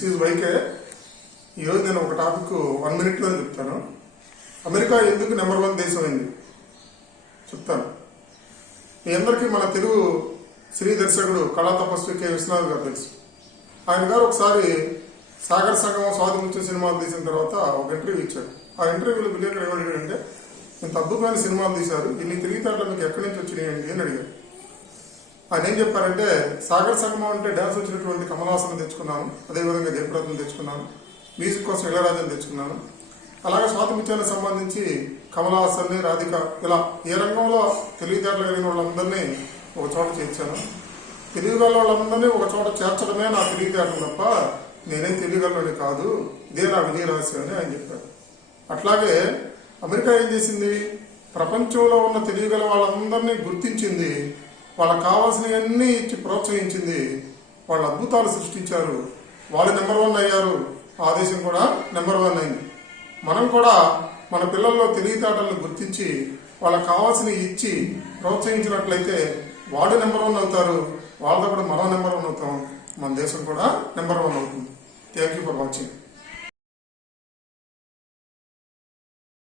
This is YK. ఈరోజు నేను ఒక టాపిక్ 1 minute లో చెప్తాను. అమెరికా ఎందుకు నెంబర్ 1 దేశం అయింది చెప్తాను. మీ అందరికీ మన తెలుగు సినీ దర్శకుడు కళా తపస్వి కె. విశ్వనాథ్ గారు తెలుసు. ఆయన గారు ఒకసారి సాగర సంగమం స్వాతిముత్యం సినిమాలు తీసిన తర్వాత ఒక ఇంటర్వ్యూ ఇచ్చారు. ఆ ఇంటర్వ్యూలో విలేకరు ఏమడిగాడంటే, ఇంత అద్భుతమైన సినిమాలు తీశారు, ఇన్ని తిరిగితాట్లు మీకు ఎక్కడి నుంచి వచ్చినాయండి అని అడిగారు. ఆయన ఏం చెప్పారంటే, సాగర సంగమం అంటే డ్యాన్స్ వచ్చినటువంటి కమల్ హాసన్ తెచ్చుకున్నాను, అదేవిధంగా జయప్రదం తెచ్చుకున్నాను, మ్యూజిక్ కోసం ఇళయరాజాని తెచ్చుకున్నాను, అలాగే స్వాతిముత్యానికి సంబంధించి కమల్ హాసన్ని, రాధిక, ఇలా ఏ రంగంలో తెలివితేటలు కలిగిన వాళ్ళందరినీ ఒక చోట చేర్చాను. తెలివిగల వాళ్ళందరినీ ఒక చోట చేర్చడమే నా తెలివితేటలు తప్ప నేనేం తెలియగలని కాదు, ఇదే నా విజయ రహస్యం అని ఆయన చెప్పారు. అట్లాగే అమెరికా ఏం చేసింది, ప్రపంచంలో ఉన్న తెలియగల వాళ్ళందరినీ గుర్తించింది, వాళ్ళకి కావాల్సినవన్నీ ఇచ్చి ప్రోత్సహించింది, వాళ్ళ అద్భుతాలు సృష్టించారు, వాళ్ళు నెంబర్ 1 అయ్యారు, ఆ దేశం కూడా నెంబర్ 1 అయింది. మనం కూడా మన పిల్లల్లో తెలివితేటలను గుర్తించి వాళ్ళకి కావాల్సినవి ఇచ్చి ప్రోత్సహించినట్లయితే వాళ్ళు నెంబర్ 1 అవుతారు, వాళ్ళతో కూడా మనం నెంబర్ 1 అవుతాం, మన దేశం కూడా నెంబర్ 1 అవుతుంది. Thank you for watching.